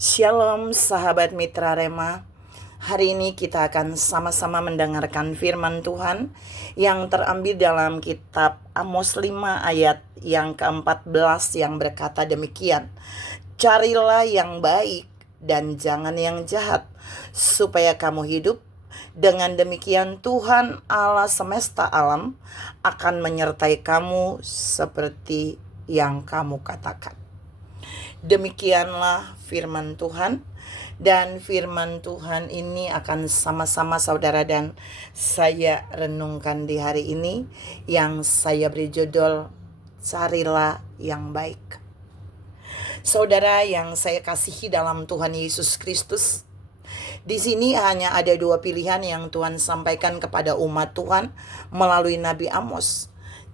Shalom sahabat Mitra Rema. Hari ini kita akan sama-sama mendengarkan firman Tuhan yang terambil dalam kitab Amos 5 ayat yang ke-14 yang berkata demikian. Carilah yang baik dan jangan yang jahat, supaya kamu hidup. Dengan demikian Tuhan Allah semesta alam akan menyertai kamu seperti yang kamu katakan. Demikianlah firman Tuhan, dan firman Tuhan ini akan sama-sama saudara dan saya renungkan di hari ini, yang saya beri judul Carilah yang Baik. Saudara yang saya kasihi dalam Tuhan Yesus Kristus, di sini hanya ada dua pilihan yang Tuhan sampaikan kepada umat Tuhan melalui Nabi Amos.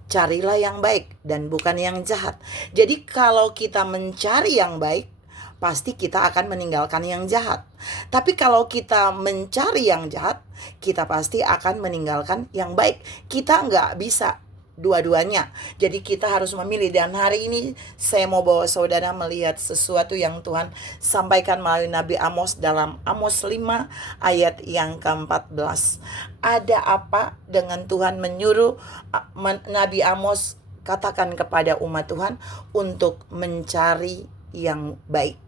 Carilah yang baik dan bukan yang jahat. Jadi kalau kita mencari yang baik, pasti kita akan meninggalkan yang jahat. Tapi kalau kita mencari yang jahat, kita pasti akan meninggalkan yang baik. Kita nggak bisa dua-duanya. Jadi kita harus memilih. Dan hari ini saya mau bawa saudara melihat sesuatu yang Tuhan sampaikan melalui Nabi Amos dalam Amos 5 ayat yang ke-14. Ada apa dengan Tuhan menyuruh Nabi Amos katakan kepada umat Tuhan untuk mencari yang baik?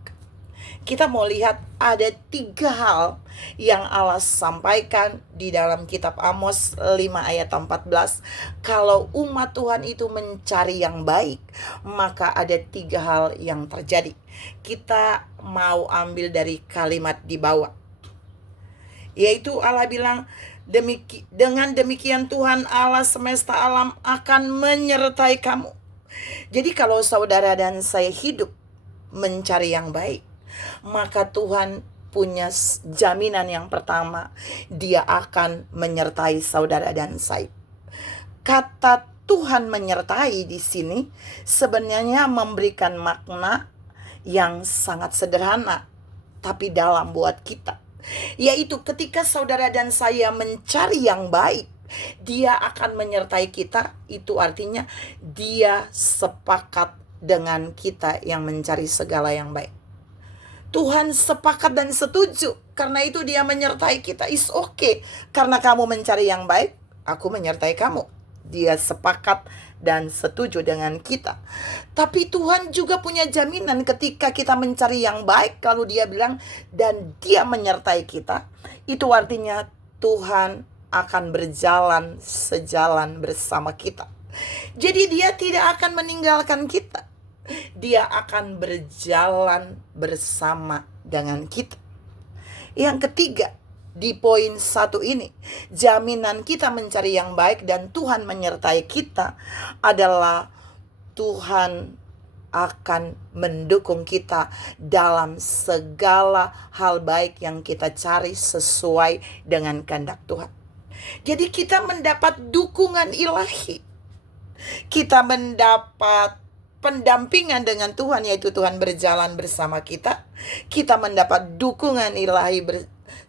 Kita mau lihat ada 3 hal yang Allah sampaikan di dalam kitab Amos 5 ayat 14. Kalau umat Tuhan itu mencari yang baik, maka ada 3 hal yang terjadi. Kita mau ambil dari kalimat di bawah, yaitu Allah bilang, dengan demikian Tuhan Allah semesta alam akan menyertai kamu. Jadi kalau saudara dan saya hidup mencari yang baik, maka Tuhan punya jaminan yang pertama, Dia akan menyertai saudara dan saya. Kata Tuhan menyertai di sini sebenarnya memberikan makna yang sangat sederhana, tapi dalam buat kita, yaitu ketika saudara dan saya mencari yang baik, Dia akan menyertai kita. Itu artinya Dia sepakat dengan kita yang mencari segala yang baik. Tuhan sepakat dan setuju, karena itu Dia menyertai kita. It's okay, karena kamu mencari yang baik, aku menyertai kamu. Dia sepakat dan setuju dengan kita. Tapi Tuhan juga punya jaminan ketika kita mencari yang baik. Kalau Dia bilang dan Dia menyertai kita, itu artinya Tuhan akan berjalan sejalan bersama kita. Jadi Dia tidak akan meninggalkan kita. Dia akan berjalan bersama dengan kita. Yang ketiga, di poin 1 ini, jaminan kita mencari yang baik dan Tuhan menyertai kita adalah Tuhan akan mendukung kita dalam segala hal baik yang kita cari sesuai dengan kehendak Tuhan. Jadi kita mendapat dukungan ilahi. Kita mendapat pendampingan dengan Tuhan, yaitu Tuhan berjalan bersama kita. Kita mendapat dukungan ilahi,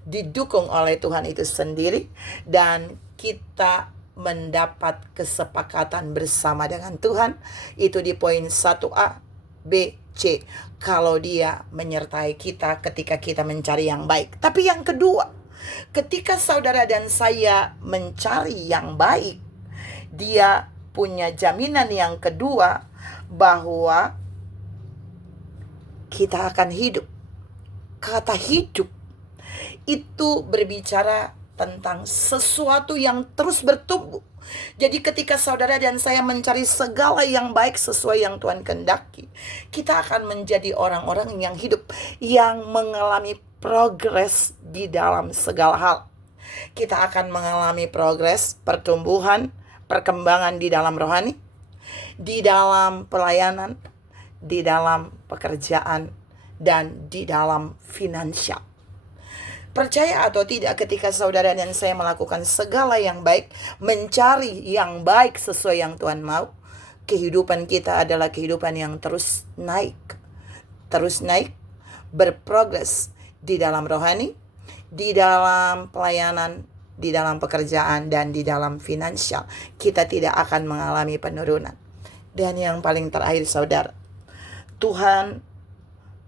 didukung oleh Tuhan itu sendiri. Dan kita mendapat kesepakatan bersama dengan Tuhan. Itu di poin 1A, B, C. Kalau Dia menyertai kita ketika kita mencari yang baik. Tapi yang kedua, ketika saudara dan saya mencari yang baik, Dia punya jaminan yang kedua, bahwa kita akan hidup. Kata hidup itu berbicara tentang sesuatu yang terus bertumbuh. Jadi ketika saudara dan saya mencari segala yang baik sesuai yang Tuhan kehendaki, kita akan menjadi orang-orang yang hidup, yang mengalami progres di dalam segala hal. Kita akan mengalami progres, pertumbuhan, perkembangan di dalam rohani, di dalam pelayanan, di dalam pekerjaan, dan di dalam finansial. Percaya atau tidak, ketika saudara dan saya melakukan segala yang baik, mencari yang baik sesuai yang Tuhan mau, kehidupan kita adalah kehidupan yang terus naik, berprogres di dalam rohani, di dalam pelayanan, di dalam pekerjaan, dan di dalam finansial. Kita tidak akan mengalami penurunan. Dan yang paling terakhir saudara, Tuhan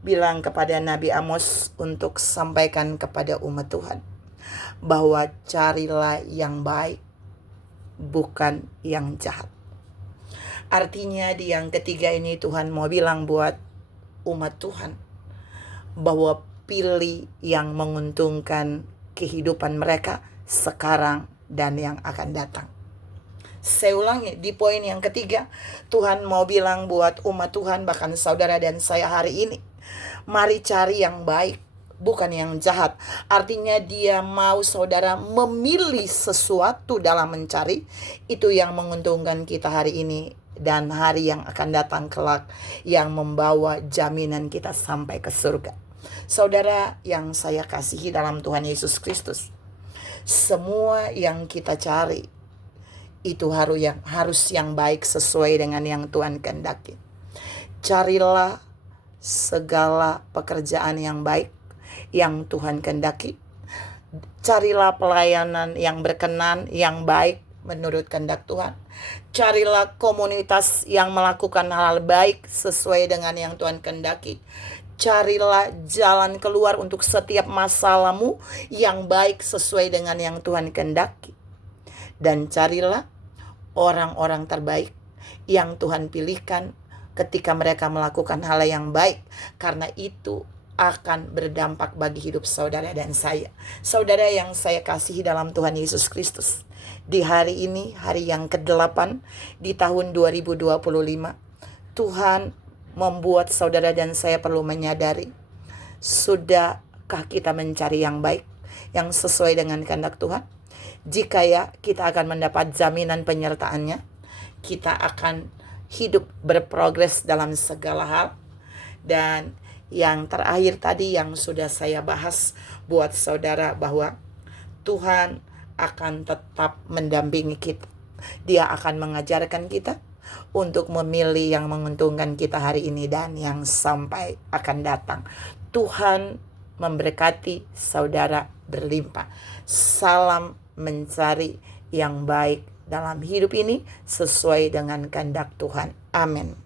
bilang kepada Nabi Amos untuk sampaikan kepada umat Tuhan bahwa carilah yang baik, bukan yang jahat. Artinya di yang ketiga ini Tuhan mau bilang buat umat Tuhan bahwa pilih yang menguntungkan kehidupan mereka sekarang dan yang akan datang. Saya ulangi, di poin yang ketiga, Tuhan mau bilang buat umat Tuhan, bahkan saudara dan saya hari ini, mari cari yang baik, bukan yang jahat. Artinya dia mau saudara memilih sesuatu dalam mencari, itu yang menguntungkan kita hari ini dan hari yang akan datang kelak, yang membawa jaminan kita sampai ke surga. Saudara yang saya kasihi dalam Tuhan Yesus Kristus, semua yang kita cari itu harus yang baik sesuai dengan yang Tuhan kehendaki. Carilah segala pekerjaan yang baik yang Tuhan kehendaki. Carilah pelayanan yang berkenan, yang baik menurut kehendak Tuhan. Carilah komunitas yang melakukan hal baik sesuai dengan yang Tuhan kehendaki. Carilah jalan keluar untuk setiap masalahmu yang baik sesuai dengan yang Tuhan kehendaki. Dan carilah orang-orang terbaik yang Tuhan pilihkan ketika mereka melakukan hal yang baik. Karena itu akan berdampak bagi hidup saudara dan saya. Saudara yang saya kasihi dalam Tuhan Yesus Kristus, di hari ini, hari yang ke-8 di tahun 2025, Tuhan membuat saudara dan saya perlu menyadari, sudahkah kita mencari yang baik, yang sesuai dengan kehendak Tuhan? Jika ya, kita akan mendapat jaminan penyertaannya. Kita akan hidup berprogres dalam segala hal. Dan yang terakhir tadi yang sudah saya bahas buat saudara, bahwa Tuhan akan tetap mendampingi kita. Dia akan mengajarkan kita untuk memilih yang menguntungkan kita hari ini dan yang sampai akan datang. Tuhan memberkati saudara berlimpah. Salam mencari yang baik dalam hidup ini sesuai dengan kehendak Tuhan. Amin.